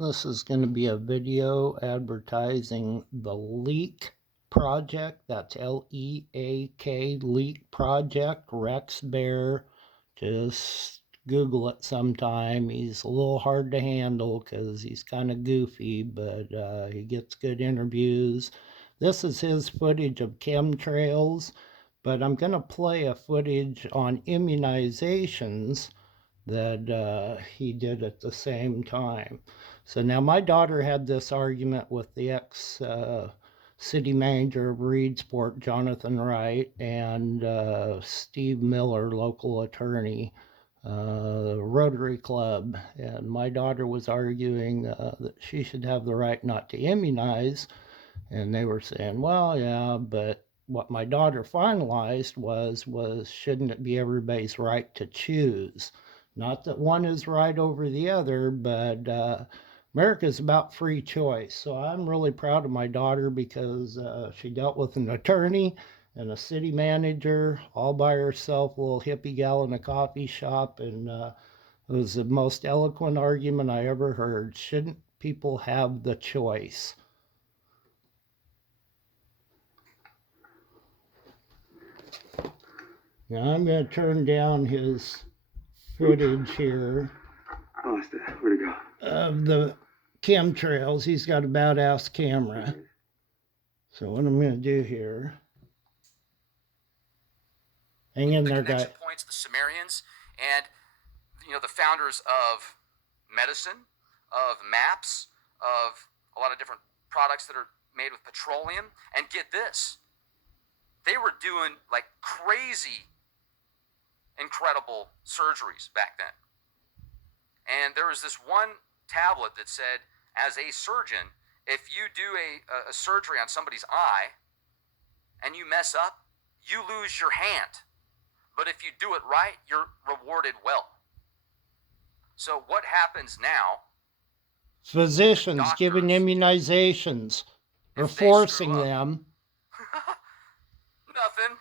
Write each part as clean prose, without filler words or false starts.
This is going to be a video advertising the Leak Project. That's Leak, Leak Project. Rex Bear. Just Google it sometime. He's a little hard to handle because he's kind of goofy, but he gets good interviews. This is his footage of chemtrails, but I'm going to play a footage on immunizations that he did at the same time. So now my daughter had this argument with the ex city manager of Reedsport, Jonathan Wright, and Steve Miller, local attorney, Rotary Club. And my daughter was arguing that she should have the right not to immunize. And they were saying, well, yeah, but what my daughter finalized was shouldn't it be everybody's right to choose? Not that one is right over the other, but America's about free choice. So I'm really proud of my daughter because she dealt with an attorney and a city manager all by herself, a little hippie gal in a coffee shop, and it was the most eloquent argument I ever heard. Shouldn't people have the choice? Now I'm going to turn down his footage here I lost it. Where'd it go? of the chemtrails. He's got a badass camera. So what I'm going to do here, hang in there, guys. Points, the Sumerians, and the founders of medicine, of maps, of a lot of different products that are made with petroleum. And get this, they were doing like crazy, incredible surgeries back then. And there was this one tablet that said, as a surgeon, if you do a surgery on somebody's eye and you mess up, you lose your hand. But if you do it right, you're rewarded well. So what happens now? Physicians giving immunizations or forcing them. Nothing.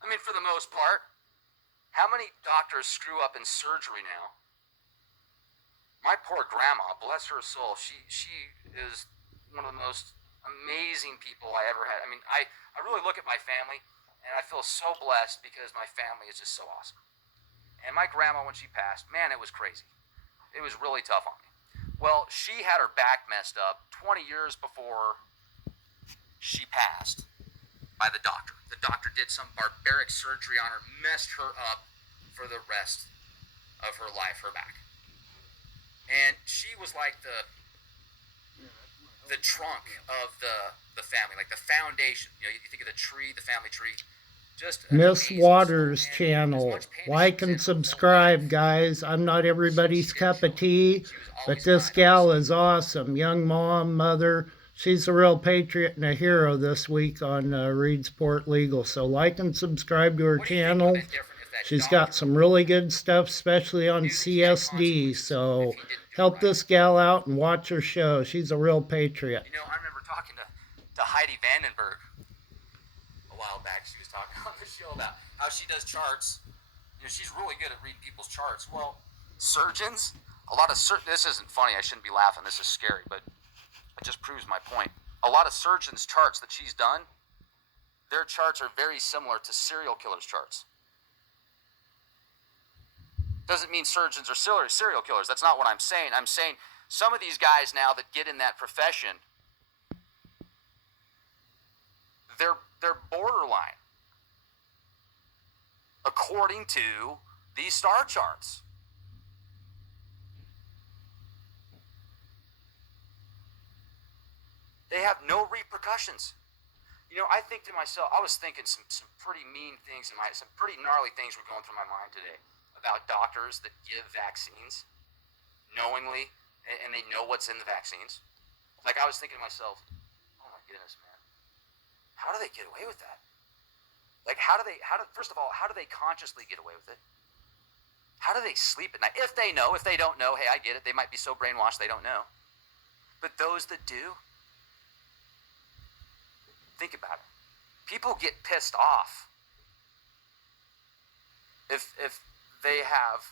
I mean, for the most part. How many doctors screw up in surgery now? My poor grandma, bless her soul, she is one of the most amazing people I ever had. I mean, I really look at my family, and I feel so blessed because my family is just so awesome. And my grandma, when she passed, man, it was crazy. It was really tough on me. Well, she had her back messed up 20 years before she passed by the doctor. The doctor did some barbaric surgery on her, messed her up for the rest of her life, her back. And she was like the trunk of the family, like the foundation. You think of the tree, the family tree. Just Miss Waters' channel. Like and subscribe, guys. I'm not everybody's cup of tea, but this gal is awesome. Young mom, mother. She's a real patriot and a hero this week on Reedsport Legal. So like and subscribe to her channel. She's got some really good stuff, especially on CSD. So help this gal out and watch her show. She's a real patriot. I remember talking to Heidi Vandenberg a while back. She was talking on the show about how she does charts. She's really good at reading people's charts. Well, surgeons, this isn't funny. I shouldn't be laughing. This is scary, but it just proves my point. A lot of surgeons' charts that she's done, their charts are very similar to serial killers' charts. Doesn't mean surgeons are serial killers. That's not what I'm saying. I'm saying some of these guys now that get in that profession, they're borderline according to these star charts. They have no repercussions. I think to myself, I was thinking some pretty mean things some pretty gnarly things were going through my mind today about doctors that give vaccines knowingly, and they know what's in the vaccines. Like, I was thinking to myself, oh my goodness, man, how do they get away with that? Like, first of all, how do they consciously get away with it? How do they sleep at night? If they know, if they don't know, hey, I get it. They might be so brainwashed they don't know. But those that do, think about it. People get pissed off if they have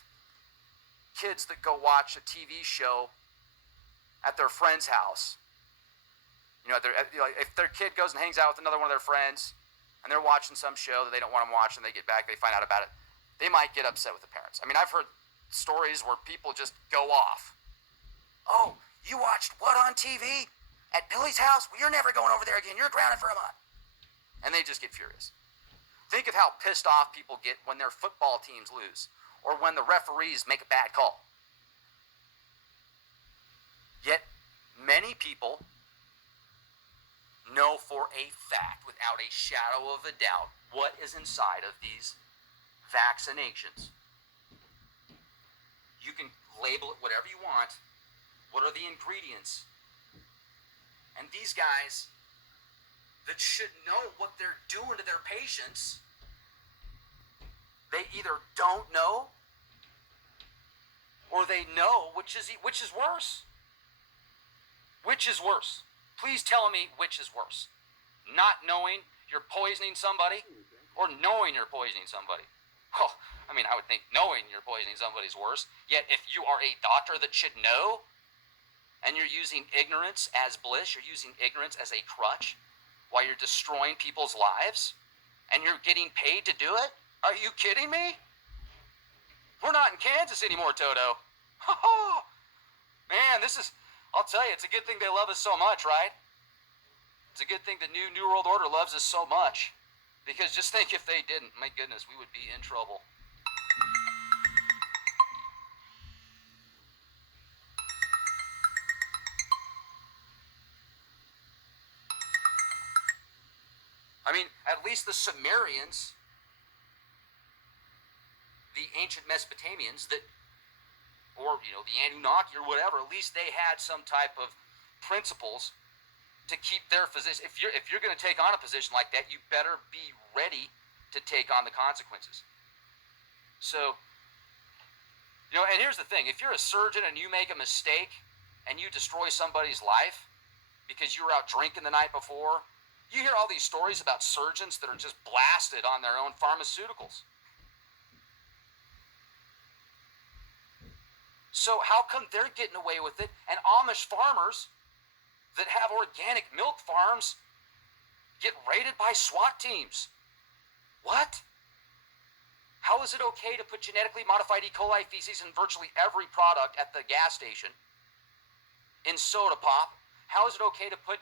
kids that go watch a TV show at their friend's house. If their kid goes and hangs out with another one of their friends and they're watching some show that they don't want them watching, they get back, they find out about it, they might get upset with the parents. I mean, I've heard stories where people just go off. Oh, you watched what on TV? At Billy's house? Well, you're never going over there again. You're grounded for a month. And they just get furious. Think of how pissed off people get when their football teams lose or when the referees make a bad call. Yet, many people know for a fact, without a shadow of a doubt, what is inside of these vaccinations. You can label it whatever you want. What are the ingredients? And these guys that should know what they're doing to their patients, they either don't know or they know, which is worse. Which is worse? Please tell me which is worse. Not knowing you're poisoning somebody or knowing you're poisoning somebody. Well, I mean, I would think knowing you're poisoning somebody is worse. Yet if you are a doctor that should know and you're using ignorance as bliss, you're using ignorance as a crutch while you're destroying people's lives and you're getting paid to do it? Are you kidding me? We're not in Kansas anymore, Toto. Man, I'll tell you, it's a good thing they love us so much, right? It's a good thing the New World Order loves us so much. Because just think if they didn't, my goodness, we would be in trouble. I mean, at least the Sumerians, the ancient Mesopotamians, or the Anunnaki or whatever, at least they had some type of principles to keep their physicians. If you're going to take on a position like that, you better be ready to take on the consequences. So, and here's the thing: if you're a surgeon and you make a mistake and you destroy somebody's life because you were out drinking the night before, you hear all these stories about surgeons that are just blasted on their own pharmaceuticals. So how come they're getting away with it, and Amish farmers that have organic milk farms get raided by SWAT teams? What? How is it okay to put genetically modified E. coli feces in virtually every product at the gas station, in soda pop? How is it okay to put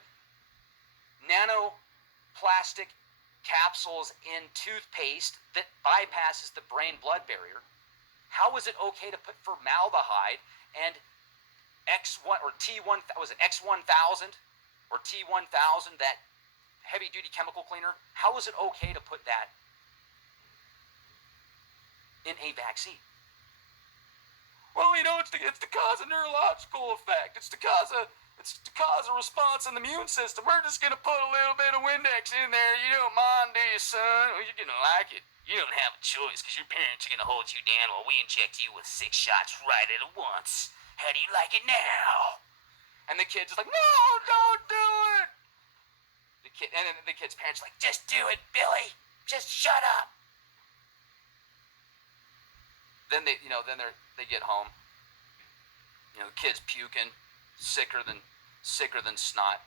nanoplastic capsules in toothpaste that bypasses the brain-blood barrier? How is it okay to put formaldehyde and X1 or T1, was it X1000 or T1000, that heavy-duty chemical cleaner? How is it okay to put that in a vaccine? Well, it's to cause a neurological effect. It's to cause a response in the immune system. We're just gonna put a little bit of Windex in there. You don't mind, do you, son? Well, you're gonna like it. You don't have a choice because your parents are gonna hold you down while we inject you with 6 shots right at once. How do you like it now? And the kid's just like, no, don't do it. And then the kid's parents are like, just do it, Billy. Just shut up. Then they get home. The kid's puking, sicker than snot.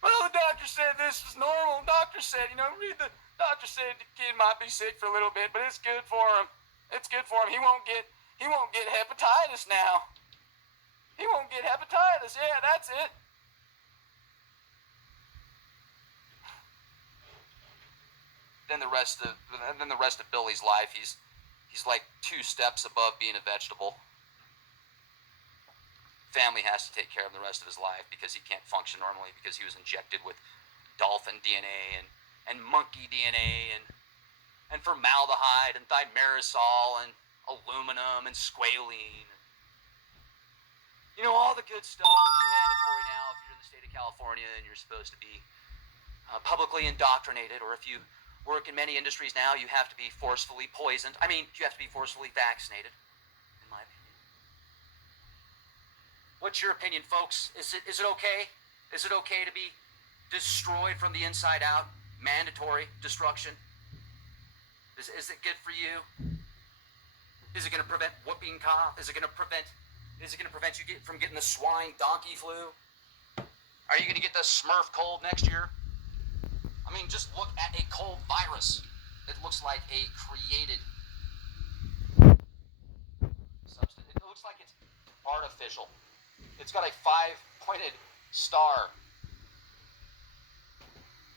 Well, the doctor said this was normal. Doctor said the kid might be sick for a little bit, but it's good for him. It's good for him. He won't get hepatitis now. He won't get hepatitis. Yeah, that's it. Then the rest of Billy's life, he's like 2 steps above being a vegetable. Family has to take care of him the rest of his life because he can't function normally because he was injected with dolphin DNA and monkey DNA and formaldehyde and thimerosal and aluminum and squalene. All the good stuff is mandatory now if you're in the state of California and you're supposed to be publicly indoctrinated, or if you work in many industries now, you have to be forcefully poisoned. I mean, you have to be forcefully vaccinated, in my opinion. What's your opinion, folks? Is it okay? Is it okay to be destroyed from the inside out? Mandatory destruction? Is it good for you? Is it going to prevent whooping cough? Is it going to prevent Is it going to prevent you from getting the swine donkey flu? Are you going to get the Smurf cold next year? I mean, just look at a cold virus. It looks like a created substance. It looks like it's artificial. It's got a 5-pointed star.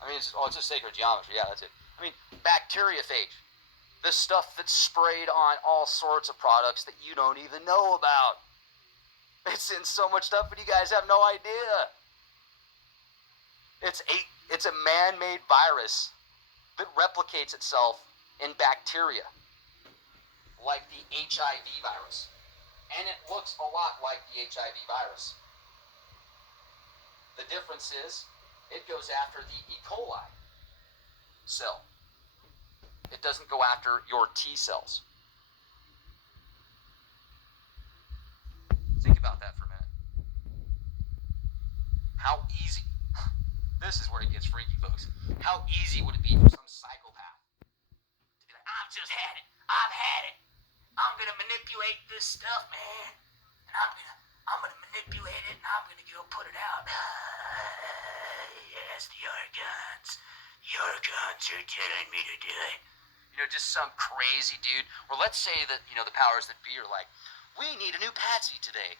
I mean, it's a sacred geometry. Yeah, that's it. I mean, bacteriophage. This stuff that's sprayed on all sorts of products that you don't even know about. It's in so much stuff, but you guys have no idea. It's a man-made virus that replicates itself in bacteria, like the HIV virus. And it looks a lot like the HIV virus. The difference is it goes after the E. coli cell. It doesn't go after your T cells. Think about that for a minute. How easy, this is where it gets freaky, folks. How easy would it be for some psychopath to be like, I've just had it. I've had it. I'm going to manipulate this stuff, man. And I'm gonna manipulate it and I'm going to go put it out. Yes, your guns. Your guns are telling me to do it. You know, just some crazy dude. Or let's say that, you know, the powers that be are like, we need a new patsy today.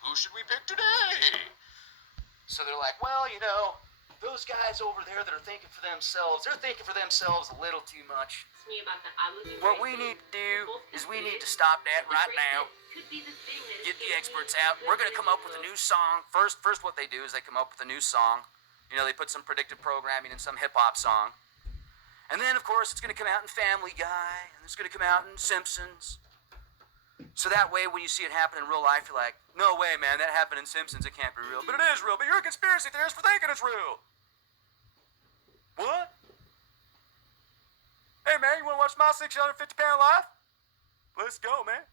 Who should we pick today? So they're like, well, you know, those guys over there that are thinking for themselves, they're thinking for themselves a little too much. What we need to do is we need to stop that right now. Get the experts out. We're going to come up with a new song. First what they do is they come up with a new song. You know, they put some predictive programming in some hip-hop song. And then, of course, it's going to come out in Family Guy, and it's going to come out in Simpsons. So that way, when you see it happen in real life, you're like, no way, man, that happened in Simpsons, it can't be real. But it is real, but you're a conspiracy theorist for thinking it's real. What? Hey, man, you want to watch my 650-pound life? Let's go, man.